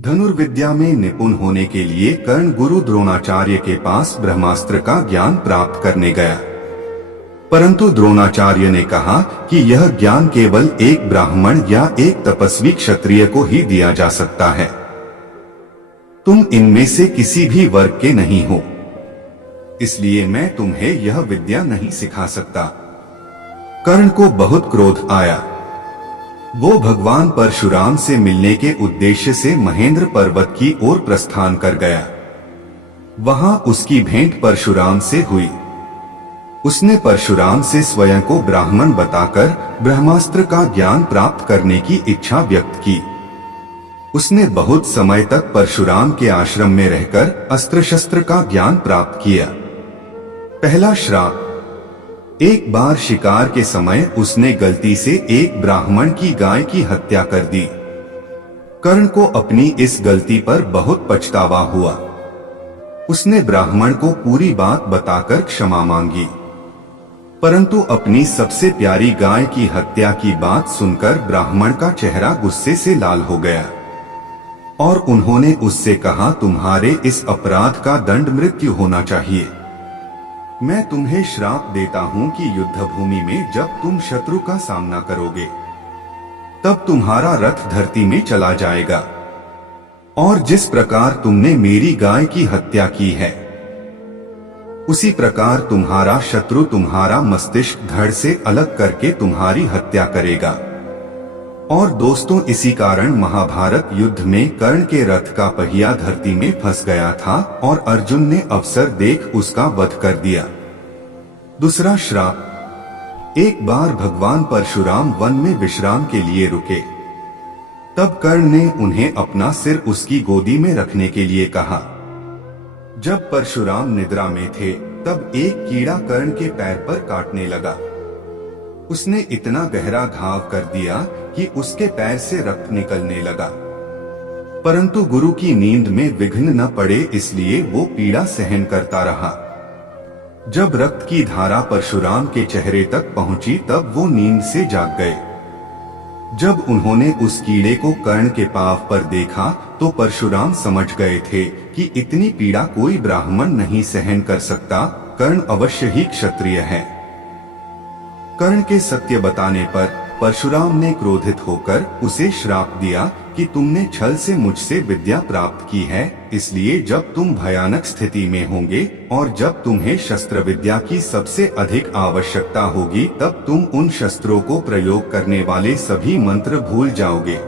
धनुर्विद्या में निपुण होने के लिए कर्ण गुरु द्रोणाचार्य के पास ब्रह्मास्त्र का ज्ञान प्राप्त करने गया, परंतु द्रोणाचार्य ने कहा कि यह ज्ञान केवल एक ब्राह्मण या एक तपस्वी क्षत्रिय को ही दिया जा सकता है। तुम इनमें से किसी भी वर्ग के नहीं हो, इसलिए मैं तुम्हें यह विद्या नहीं सिखा सकता। कर्ण को बहुत क्रोध आया। वो भगवान परशुराम से मिलने के उद्देश्य से महेंद्र पर्वत की ओर प्रस्थान कर गया। वहां उसकी भेंट परशुराम से हुई। उसने परशुराम से स्वयं को ब्राह्मण बताकर ब्रह्मास्त्र का ज्ञान प्राप्त करने की इच्छा व्यक्त की। उसने बहुत समय तक परशुराम के आश्रम में रहकर अस्त्र शस्त्र का ज्ञान प्राप्त किया। पहला श्राप। एक बार शिकार के समय उसने गलती से एक ब्राह्मण की गाय की हत्या कर दी। कर्ण को अपनी इस गलती पर बहुत पछतावा हुआ। उसने ब्राह्मण को पूरी बात बताकर क्षमा मांगी, परंतु अपनी सबसे प्यारी गाय की हत्या की बात सुनकर ब्राह्मण का चेहरा गुस्से से लाल हो गया और उन्होंने उससे कहा, तुम्हारे इस अपराध का दंड मृत्यु होना चाहिए। मैं तुम्हें श्राप देता हूं कि युद्ध भूमि में जब तुम शत्रु का सामना करोगे तब तुम्हारा रथ धरती में चला जाएगा, और जिस प्रकार तुमने मेरी गाय की हत्या की है उसी प्रकार तुम्हारा शत्रु तुम्हारा मस्तिष्क धड़ से अलग करके तुम्हारी हत्या करेगा। और दोस्तों, इसी कारण महाभारत युद्ध में कर्ण के रथ का पहिया धरती में फंस गया था और अर्जुन ने अवसर देख उसका वध कर दिया। दूसरा श्राप। एक बार भगवान परशुराम वन में विश्राम के लिए रुके। तब कर्ण ने उन्हें अपना सिर उसकी गोदी में रखने के लिए कहा। जब परशुराम निद्रा में थे तब एक कीड़ा कर्ण के पैर पर काटने लगा। उसने इतना गहरा घाव कर दिया कि उसके पैर से रक्त निकलने लगा, परंतु गुरु की नींद में विघ्न न पड़े, इसलिए वो पीड़ा सहन करता रहा। जब रक्त की धारा परशुराम के चेहरे तक पहुंची तब वो नींद से जाग गए। जब उन्होंने उस कीड़े को कर्ण के पांव पर देखा तो परशुराम समझ गए थे कि इतनी पीड़ा कोई ब्राह्मण नहीं सहन कर सकता, कर्ण अवश्य ही क्षत्रिय है। कर्ण के सत्य बताने पर परशुराम ने क्रोधित होकर उसे श्राप दिया कि तुमने छल से मुझसे विद्या प्राप्त की है, इसलिए जब तुम भयानक स्थिति में होंगे और जब तुम्हें शस्त्र विद्या की सबसे अधिक आवश्यकता होगी तब तुम उन शस्त्रों को प्रयोग करने वाले सभी मंत्र भूल जाओगे।